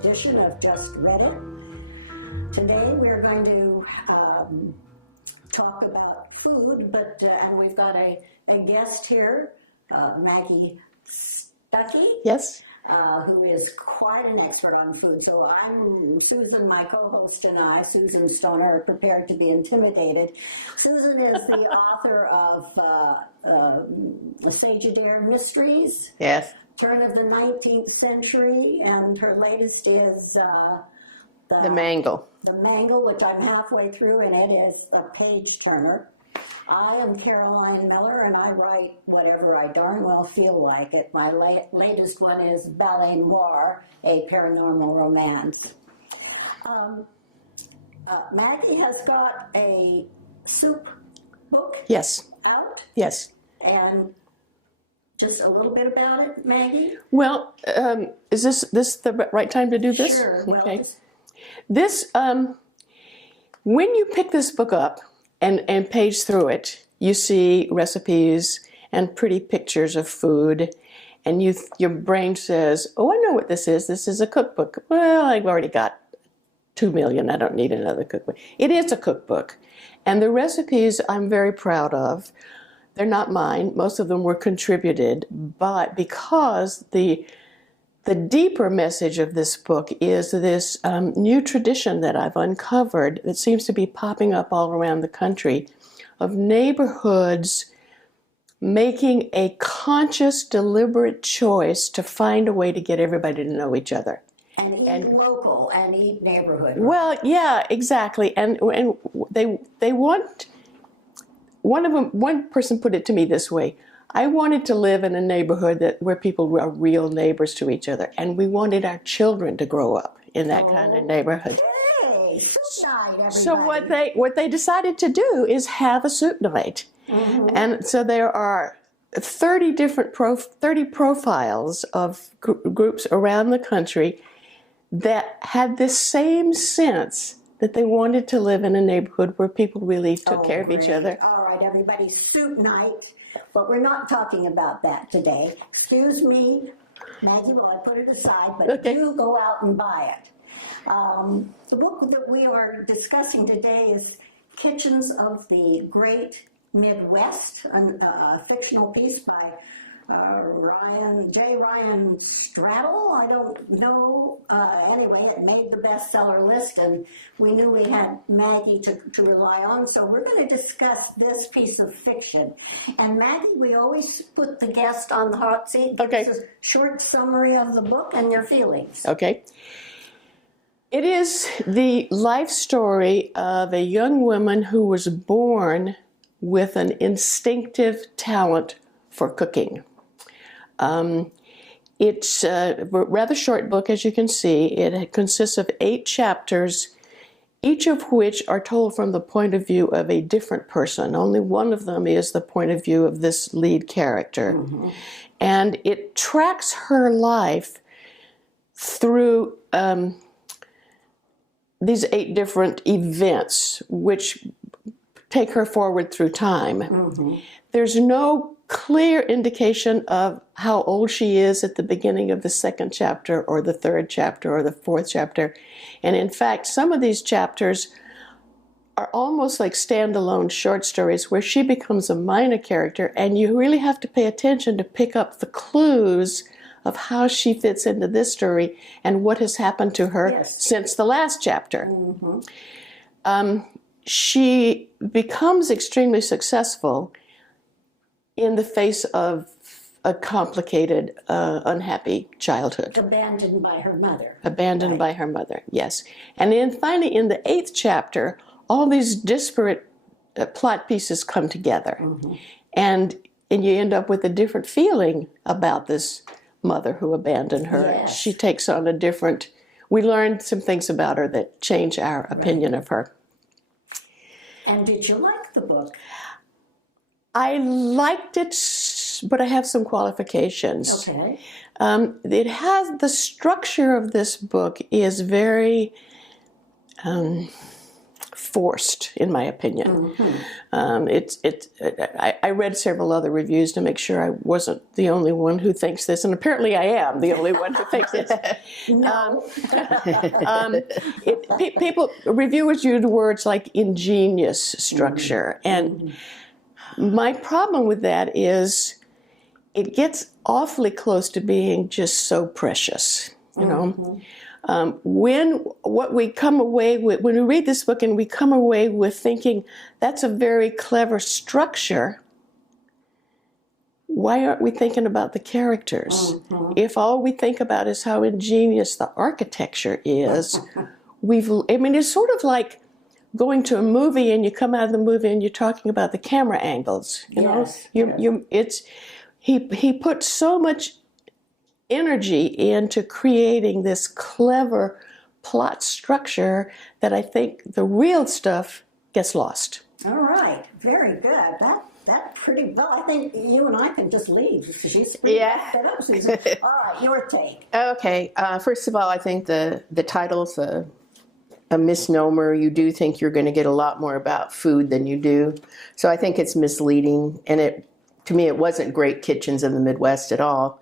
edition of Just Read It. Today we're going to talk about food, but and we've got a guest here, Maggie Stuckey. Yes. Who is quite an expert on food. So I'm Susan, my co-host, and Susan Stoner, are prepared to be intimidated. Susan is the author of Sagittaire Mysteries. Yes. Turn of the 19th Century, and her latest is The Mangle. The Mangle, which I'm halfway through, and it is a page turner. I am Caroline Miller, and I write whatever I darn well feel like it. My latest one is Ballet Noir, a paranormal romance. Maggie has got a soup book Yes. out. Yes. And just a little bit about it, Maggie? Well, is this the right time to do this? Sure. Well, okay. This, when you pick this book up and page through it, you see recipes and pretty pictures of food, and your brain says, "Oh, I know what this is. This is a cookbook." Well, I've already got 2 million. I don't need another cookbook. It is a cookbook, and the recipes I'm very proud of. They're not mine. Most of them were contributed, but because the deeper message of this book is this new tradition that I've uncovered that seems to be popping up all around the country of neighborhoods making a conscious, deliberate choice to find a way to get everybody to know each other. And eat local and eat neighborhood. Well, yeah, exactly. And they want, one person put it to me this way: I wanted to live in a neighborhood where people are real neighbors to each other, and we wanted our children to grow up in that kind of neighborhood. Hey, soup night, everybody. So what they decided to do is have a soup night, and so there are 30 different 30 profiles of groups around the country that had this same sense that they wanted to live in a neighborhood where people really took care of each other. All right, everybody, soup night. But we're not talking about that today. Excuse me, Maggie, well, I put it aside, but do go out and buy it. The book that we are discussing today is Kitchens of the Great Midwest, a fictional piece by Rayan Stradal. I don't know. Anyway, it made the bestseller list, and we knew we had Maggie to rely on, so we're going to discuss this piece of fiction. And Maggie, we always put the guest on the hot seat. Give us a short summary of the book and your feelings. Okay. It is the life story of a young woman who was born with an instinctive talent for cooking. It's a rather short book, as you can see. It consists of 8 chapters, each of which are told from the point of view of a different person. Only one of them is the point of view of this lead character. And it tracks her life through these 8 different events, which take her forward through time. There's no clear indication of how old she is at the beginning of the 2nd chapter or the 3rd chapter or the 4th chapter. And in fact, some of these chapters are almost like standalone short stories where she becomes a minor character, and you really have to pay attention to pick up the clues of how she fits into this story and what has happened to her since the last chapter. She becomes extremely successful in the face of a complicated, unhappy childhood. Abandoned by her mother. Abandoned by her mother, yes. And then finally, in the 8th chapter, all these disparate plot pieces come together. And you end up with a different feeling about this mother who abandoned her. She takes on a different... We learned some things about her that change our opinion of her. And did you like the book? I liked it, but I have some qualifications. Okay. It has, the structure of this book is very forced, in my opinion. I read several other reviews to make sure I wasn't the only one who thinks this, and apparently I am the only one who thinks this. No. Reviewers use words like ingenious structure, and my problem with that is it gets awfully close to being just so precious, you know. When we read this book and we come away with thinking that's a very clever structure, why aren't we thinking about the characters? If all we think about is how ingenious the architecture is, it's sort of like going to a movie and you come out of the movie and you're talking about the camera angles. You know, he put so much energy into creating this clever plot structure that I think the real stuff gets lost. All right, very good. That pretty well. I think you and I can just leave because she's it up, Susan. All right, your take. Okay. First of all, I think the title's a misnomer. You do think you're going to get a lot more about food than you do, so I think it's misleading. And to me, it wasn't Great Kitchens of the Midwest at all.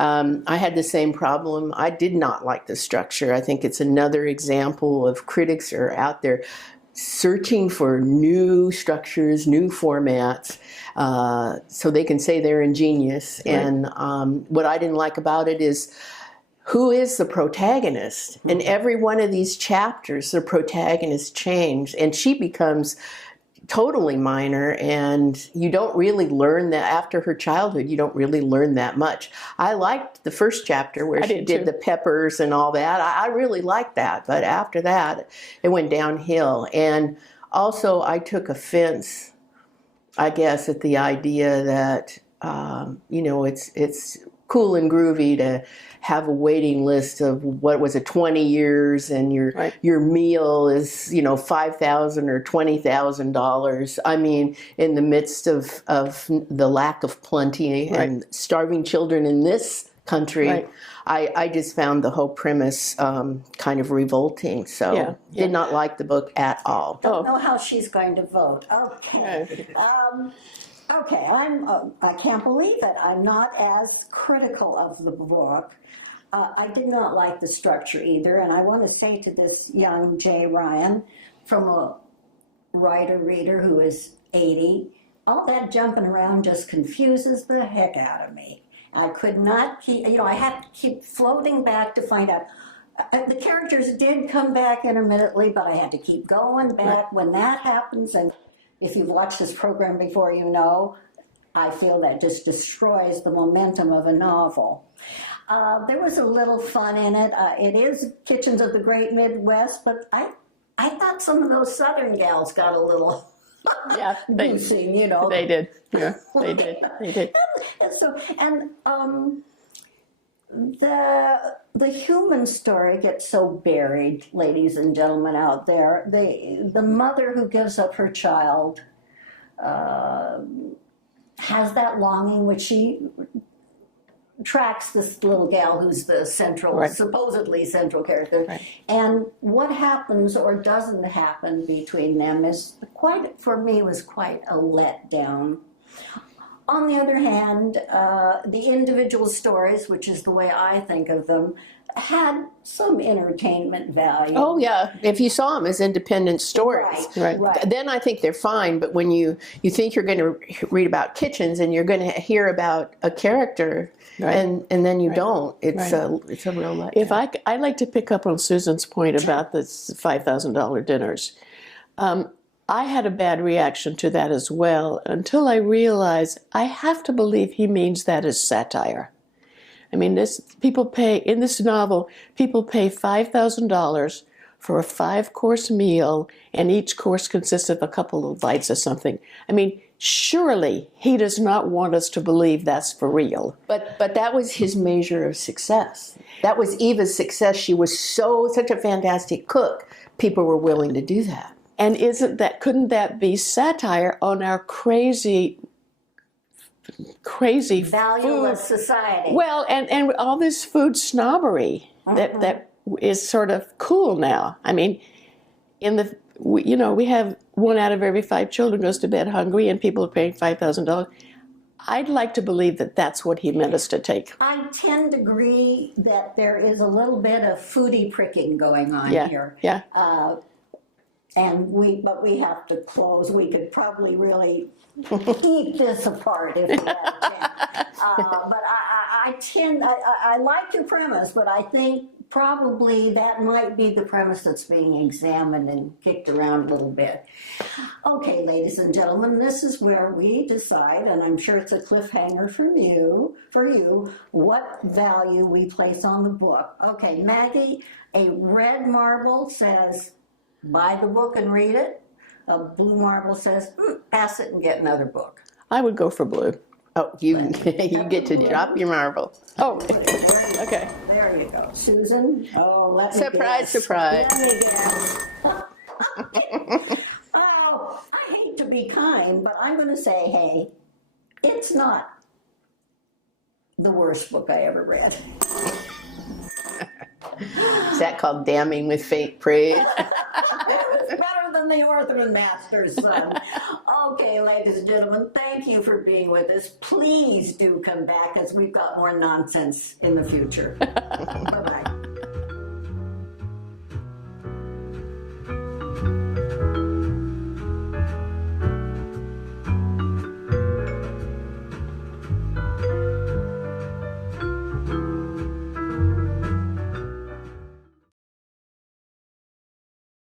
I had the same problem. I did not like the structure. I think it's another example of critics are out there searching for new structures, new formats, so they can say they're ingenious. Right. And what I didn't like about it is who is the protagonist? In every one of these chapters, the protagonist changed, and she becomes totally minor, and you don't really learn that after her childhood. You don't really learn that much. I liked the first chapter where she did the peppers and all that. I really liked that, but after that, it went downhill. And also, I took offense, I guess, at the idea that it's cool and groovy to have a waiting list of 20 years, and your meal is $5,000 or $20,000. I mean, in the midst of the lack of plenty and starving children in this country, I just found the whole premise kind of revolting. So did not like the book at all. Don't know how she's going to vote. Okay. Okay, I can't believe it. I'm not as critical of the book. I did not like the structure either, and I want to say to this young Jay Rayan, from a writer-reader who is 80, all that jumping around just confuses the heck out of me. I could not keep, I had to keep floating back to find out. The characters did come back intermittently, but I had to keep going back when that happens. And if you've watched this program before, I feel that just destroys the momentum of a novel. There was a little fun in it. It is Kitchens of the Great Midwest, but I thought some of those Southern gals got a little boosting, They did. Yeah, they did. They did. The human story gets so buried, ladies and gentlemen out there. The mother who gives up her child has that longing, which she tracks this little gal who's the supposedly central character. Right. And what happens or doesn't happen between them was quite a letdown. On the other hand, the individual stories, which is the way I think of them, had some entertainment value. Oh, yeah. If you saw them as independent stories, right. Then I think they're fine. But when you think you're going to read about kitchens and you're going to hear about a character, and then you don't, it's a real letdown. If I'd like to pick up on Susan's point about the $5,000 dinners. I had a bad reaction to that as well until I realized I have to believe he means that as satire. I mean, in this novel, people pay $5,000 for a 5-course meal, and each course consists of a couple of bites of something. I mean, surely he does not want us to believe that's for real. But that was his measure of success. That was Eva's success. She was such a fantastic cook. People were willing to do that. And couldn't that be satire on our crazy valueless food society? Well, and all this food snobbery that is sort of cool now. I mean, in the we have 1 out of every 5 children goes to bed hungry, and people are paying $5,000. I'd like to believe that that's what he meant us to take. I tend to agree that there is a little bit of foodie pricking going on here. Yeah. But we have to close. We could probably really eat this apart if we had a chance. But I like your premise, but I think probably that might be the premise that's being examined and kicked around a little bit. Okay, ladies and gentlemen, this is where we decide, and I'm sure it's a cliffhanger for you, what value we place on the book. Okay, Maggie, a red marble says, buy the book and read it. A blue marble says, pass it and get another book. I would go for blue. Oh, you get to drop your marble. Oh, okay. There you go. Susan, let me Surprise, guess. surprise. Let me guess. Oh, I hate to be kind, but I'm going to say, hey, it's not the worst book I ever read. Is that called damning with faint praise? It's better than the Orphan Master's son. Okay, ladies and gentlemen, thank you for being with us. Please do come back, as we've got more nonsense in the future. Bye-bye.